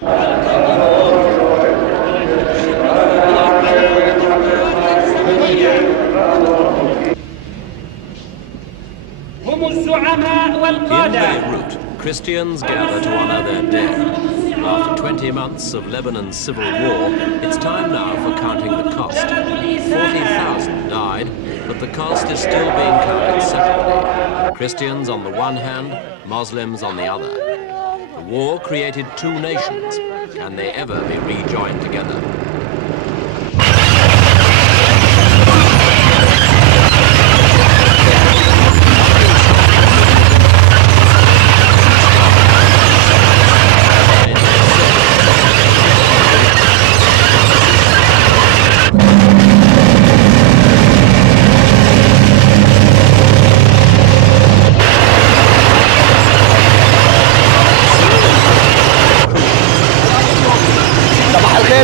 In Beirut, Christians gather to honor their dead. After 20 months of Lebanon's civil war, it's time now for counting the cost. 40,000 died, but the cost is still being counted separately. Christians on the one hand, Muslims on the other. The war created two nations. Can they ever be rejoined together?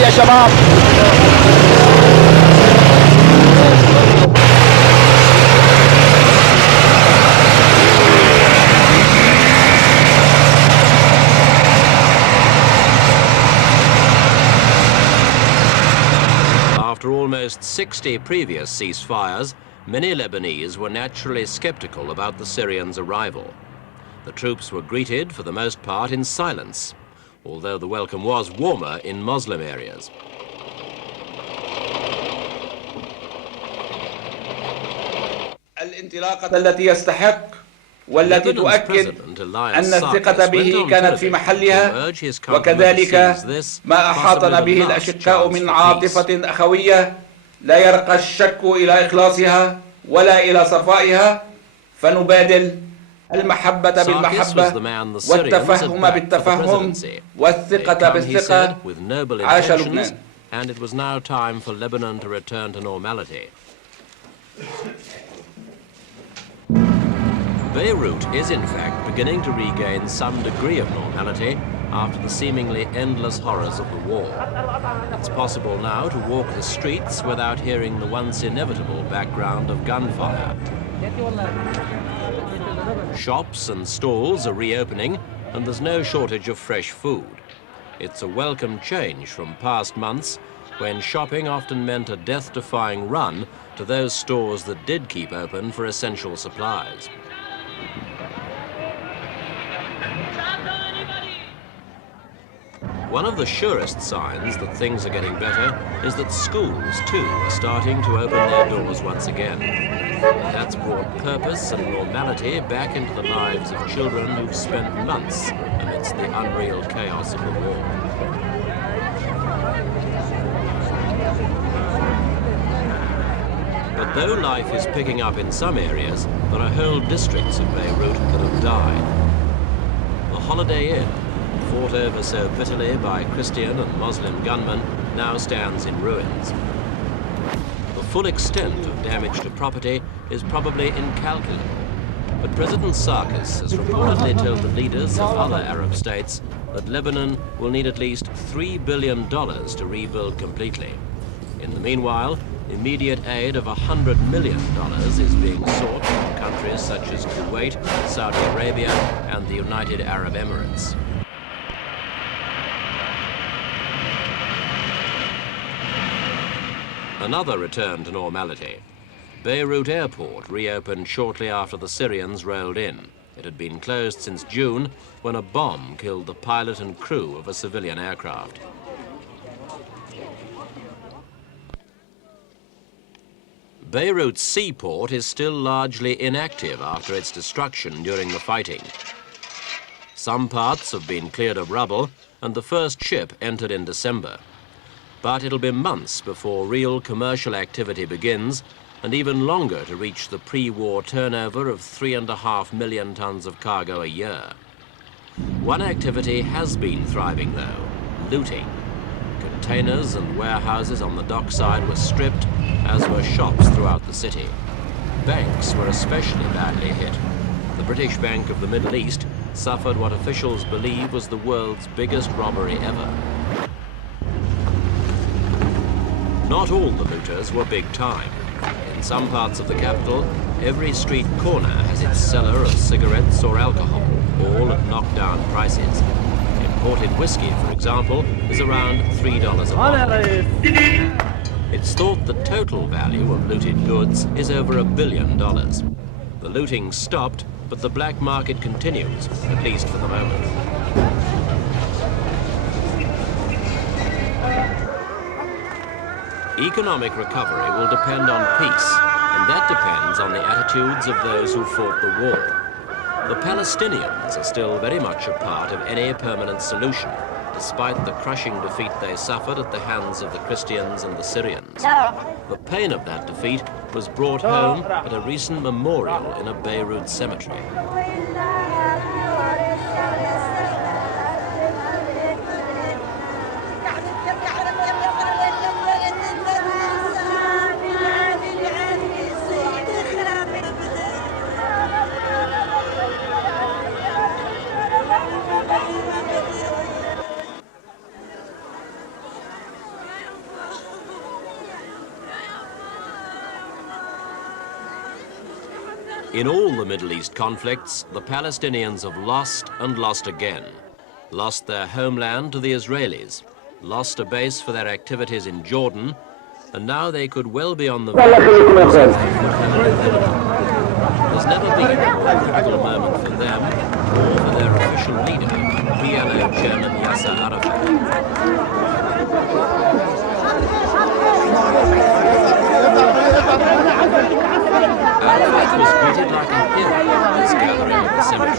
يا شباب. After almost 60 previous ceasefires, many Lebanese were naturally skeptical about the Syrians' arrival. The troops were greeted, for the most part, in silence, although the welcome was warmer in Muslim areas. الانطلاقة التي يستحق والتي تؤكد أن الثقة به كانت في محلها، وكذلك ما أحاطنا به الأشقاء من عاطفة أخوية لا يرقى الشك إلى إخلاصها ولا إلى صفائها، فنبادل المحبة بالمحبة والتفهم بالتفهم والثقة بالثقة. عاش لبنان. And it was now time for Lebanon to return to normality. Beirut is in fact beginning to regain some degree of normality after the seemingly endless horrors of the war. It's possible now to walk the streets without hearing the once inevitable background of gunfire. Shops and stalls are reopening, and there's no shortage of fresh food. It's a welcome change from past months when shopping often meant a death-defying run to those stores that did keep open for essential supplies. One of the surest signs that things are getting better is that schools, too, are starting to open their doors once again. And that's brought purpose and normality back into the lives of children who've spent months amidst the unreal chaos of the war. But though life is picking up in some areas, there are whole districts of Beirut that have died. The Holiday Inn, fought over so bitterly by Christian and Muslim gunmen, now stands in ruins. The full extent of damage to property is probably incalculable, but President Sarkis has reportedly told the leaders of other Arab states that Lebanon will need at least $3 billion to rebuild completely. In the meanwhile, immediate aid of $100 million is being sought from countries such as Kuwait, Saudi Arabia, and the United Arab Emirates. Another return to normality. Beirut Airport reopened shortly after the Syrians rolled in. It had been closed since June when a bomb killed the pilot and crew of a civilian aircraft. Beirut's seaport is still largely inactive after its destruction during the fighting. Some parts have been cleared of rubble, and the first ship entered in December. But it'll be months before real commercial activity begins, and even longer to reach the pre-war turnover of 3.5 million tons of cargo a year. One activity has been thriving though: looting. Containers and warehouses on the dockside were stripped, as were shops throughout the city. Banks were especially badly hit. The British Bank of the Middle East suffered what officials believe was the world's biggest robbery ever. Not all the looters were big time. In some parts of the capital, every street corner has its cellar of cigarettes or alcohol, all at knockdown prices. In Imported whiskey, for example, is around $3 a bottle. It's thought the total value of looted goods is over $1 billion. The looting stopped, but the black market continues, at least for the moment. Economic recovery will depend on peace, and that depends on the attitudes of those who fought the war. The Palestinians are still very much a part of any permanent solution, despite the crushing defeat they suffered at the hands of the Christians and the Syrians. The pain of that defeat was brought home at a recent memorial in a Beirut cemetery. In all the Middle East conflicts, the Palestinians have lost and lost again. Lost their homeland to the Israelis, lost a base for their activities in Jordan, and now they could well be on the verge of losing their foothold in Lebanon. There's never been a more critical moment for them or for their official leader, PLO Chairman Yasser Arafat. Arafat was greeted like a hero at this gathering at the cemetery.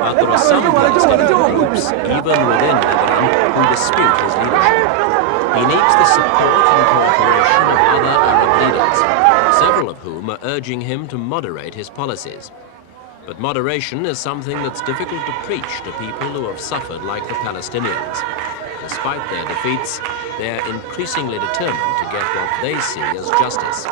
But there are some Palestinian groups, even within Lebanon, who dispute his leadership. He needs the support and cooperation of other Arab leaders, several of whom are urging him to moderate his policies. But moderation is something that's difficult to preach to people who have suffered like the Palestinians. Despite their defeats, they are increasingly determined to get what they see as justice.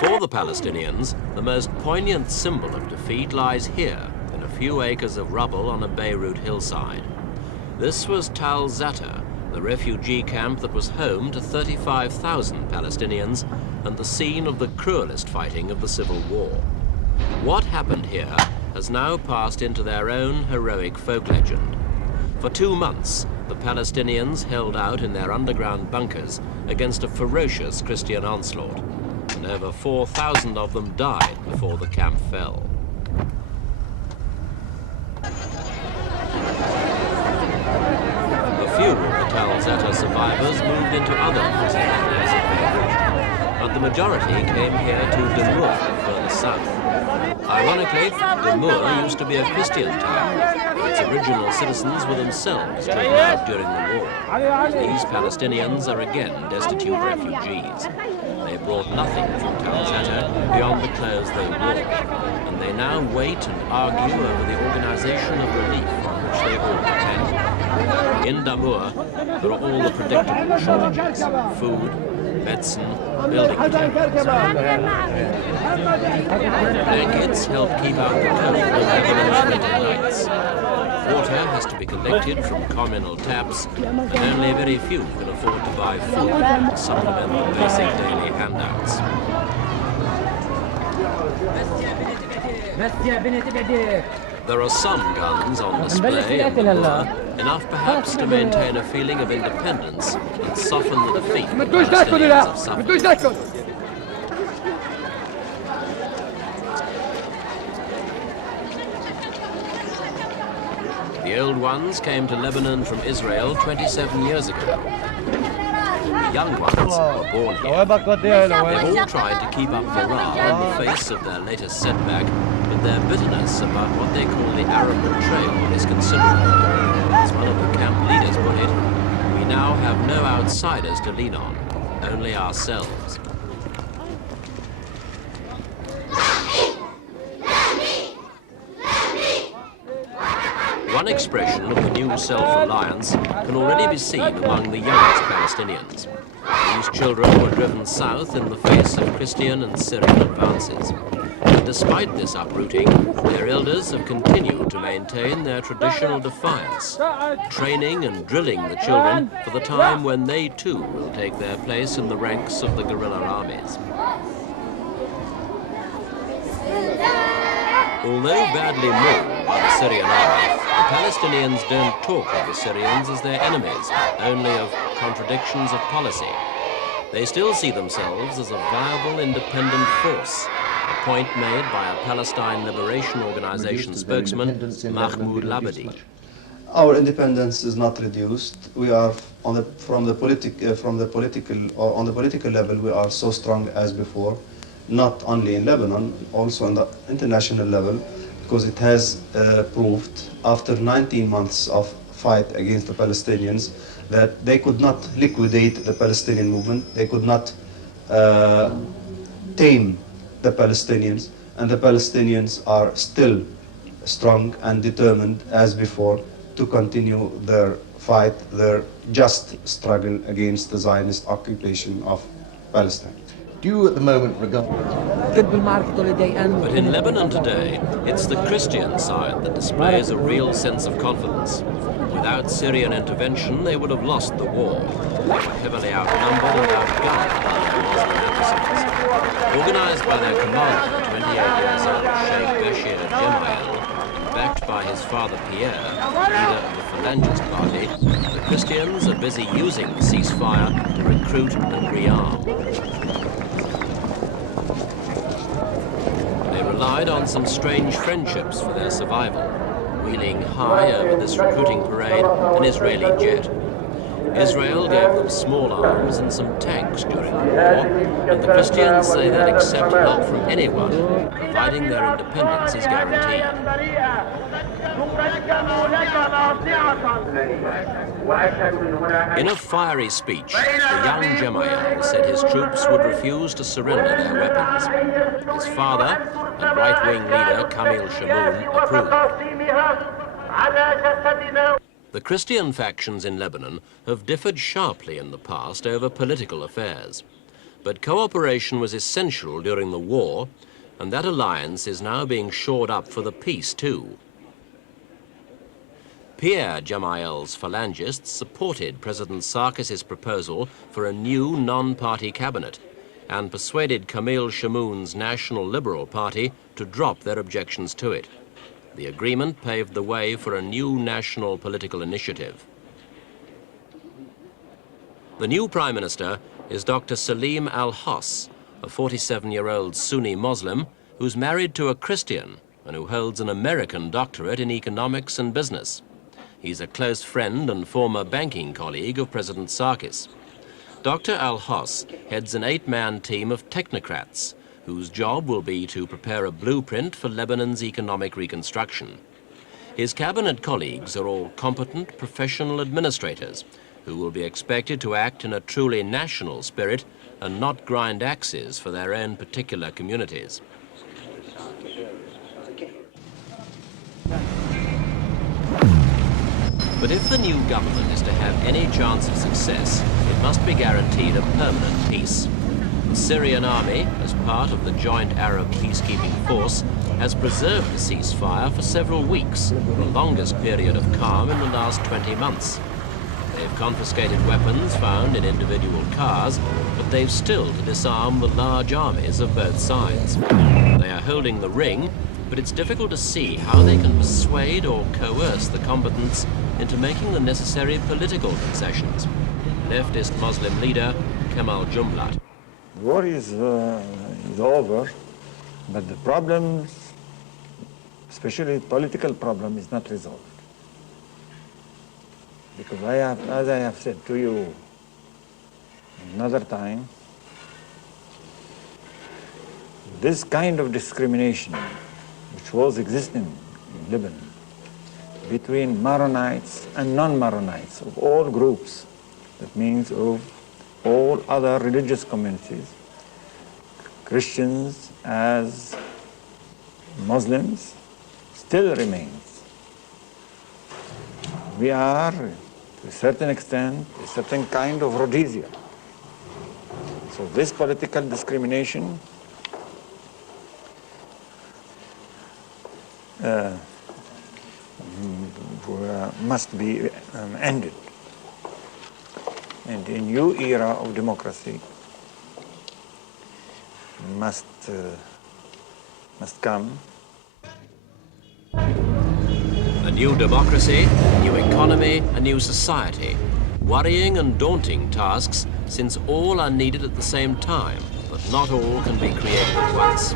For the Palestinians, the most poignant symbol of defeat lies here, in a few acres of rubble on a Beirut hillside. This was Tal Zatta, the refugee camp that was home to 35,000 Palestinians and the scene of the cruelest fighting of the Civil War. What happened here has now passed into their own heroic folk legend. For 2 months, the Palestinians held out in their underground bunkers against a ferocious Christian onslaught, and over 4,000 of them died before the camp fell. A few of the Tal Zatta survivors moved into other Muslim areas of Beirut, but the majority came here to Damour, further south. Ironically, Damour used to be a Christian town. Its original citizens were themselves driven out during the war. These Palestinians are again destitute refugees. They brought nothing from Tal Zatta beyond the clothes they wore, and they now wait and argue over the organization of relief on which they all depend. In Damour, there are all the predictable shortages: food, medicine, building materials. Blankets help keep out the cold of Lebanon's winter nights. Water has to be collected from communal taps, and only very few can afford to buy food to supplement the basic daily handouts. There are some guns on display in Damour, enough perhaps to maintain a feeling of independence and soften the defeat the Palestinians have suffered. The old ones came to Lebanon from Israel 27 years ago. The young ones were born here. They've all tried to keep up morale in the face of their latest setback, but their bitterness about what they call the Arab betrayal is considerable. As one of the camp leaders put it, we now have no outsiders to lean on, only ourselves. One expression of the new self-reliance can already be seen among the youngest Palestinians. These children were driven south in the face of Christian and Syrian advances. And despite this uprooting, their elders have continued to maintain their traditional defiance, training and drilling the children for the time when they too will take their place in the ranks of the guerrilla armies. Although badly mauled by the Syrian army, the Palestinians don't talk of the Syrians as their enemies, only of contradictions of policy. They still see themselves as a viable independent force, a point made by a Palestine Liberation Organization spokesman, Mahmoud Labadi. Our independence is not reduced. We are on the political level. We are so strong as before, not only in Lebanon, also on the international level, because it has proved after 19 months of fight against the Palestinians that they could not liquidate the Palestinian movement. They could not tame the Palestinians, and the Palestinians are still strong and determined as before to continue their fight, their just struggle against the Zionist occupation of Palestine. Do you at the moment regard... But in Lebanon today, it's the Christian side that displays a real sense of confidence. Without Syrian intervention, they would have lost the war. They were heavily outnumbered and outgunned by the Muslim adversaries. Organized by their commander, 28 years old Sheikh Bashir Gemayel, backed by his father Pierre, leader of the Phalangist party, the Christians are busy using the ceasefire to recruit and rearm. They relied on some strange friendships for their survival, wheeling high over this recruiting parade an Israeli jet. Israel gave them small arms and some tanks during the war, and the Christians say that accept help from anyone, providing their independence is guaranteed. In a fiery speech, the young Gemayel said his troops would refuse to surrender their weapons. His father, and right-wing leader Kamil Shamoun, approved. The Christian factions in Lebanon have differed sharply in the past over political affairs. But cooperation was essential during the war, and that alliance is now being shored up for the peace too. Pierre Gemayel's Phalangists supported President Sarkis's proposal for a new non-party cabinet and persuaded Kamil Shamoun's National Liberal Party to drop their objections to it. The agreement paved the way for a new national political initiative. The new Prime Minister is Dr. Salim Al-Hoss, a 47-year-old Sunni Muslim who's married to a Christian and who holds an American doctorate in economics and business. He's a close friend and former banking colleague of President Sarkis. Dr. Al-Hoss heads an 8-man team of technocrats whose job will be to prepare a blueprint for Lebanon's economic reconstruction. His cabinet colleagues are all competent professional administrators who will be expected to act in a truly national spirit and not grind axes for their own particular communities. But if the new government is to have any chance of success, it must be guaranteed a permanent peace. The Syrian army, as part of the joint Arab peacekeeping force, has preserved the ceasefire for several weeks, the longest period of calm in the last 20 months. They've confiscated weapons found in individual cars, but they've still to disarm the large armies of both sides. They are holding the ring, but it's difficult to see how they can persuade or coerce the combatants into making the necessary political concessions. Leftist Muslim leader Kemal Jumblat. The war is over, but the problems, especially the political problem, is not resolved. Because as I have said to you another time, this kind of discrimination which was existing in Lebanon between Maronites and non-Maronites of all groups, that means of all other religious communities, Christians as Muslims, still remains. We are, to a certain extent, a certain kind of Rhodesia. So this political discrimination must be ended. And a new era of democracy must come. A new democracy, a new economy, a new society. Worrying and daunting tasks, since all are needed at the same time, but not all can be created at once.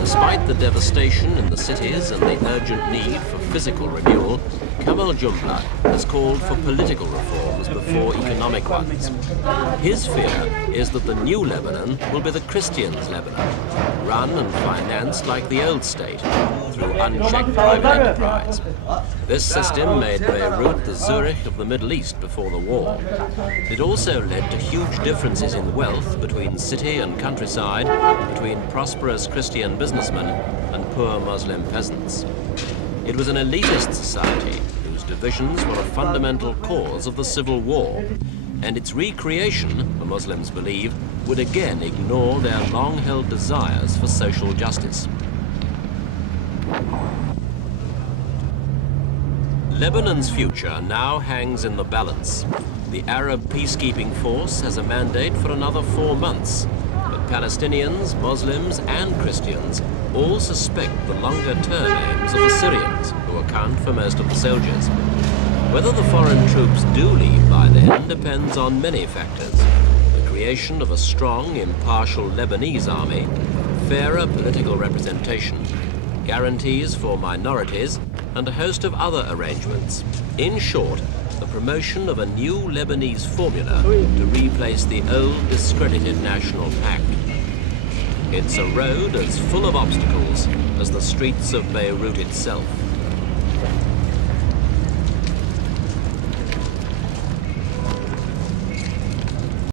Despite the devastation in the cities and the urgent need for physical renewal, Kamal Jumblat has called for political reforms before economic ones. His fear is that the new Lebanon will be the Christians' Lebanon, run and financed like the old state, through unchecked private enterprise. This system made Beirut the Zurich of the Middle East before the war. It also led to huge differences in wealth between city and countryside, between prosperous Christian businessmen and poor Muslim peasants. It was an elitist society whose divisions were a fundamental cause of the civil war, and its recreation, the Muslims believe, would again ignore their long-held desires for social justice. Lebanon's future now hangs in the balance. The Arab peacekeeping force has a mandate for another 4 months, but Palestinians, Muslims and Christians all suspect the longer-term aims of the Syrians, who account for most of the soldiers. Whether the foreign troops do leave by then depends on many factors. The creation of a strong, impartial Lebanese army, fairer political representation, guarantees for minorities, and a host of other arrangements. In short, the promotion of a new Lebanese formula to replace the old discredited national pact. It's a road as full of obstacles as the streets of Beirut itself.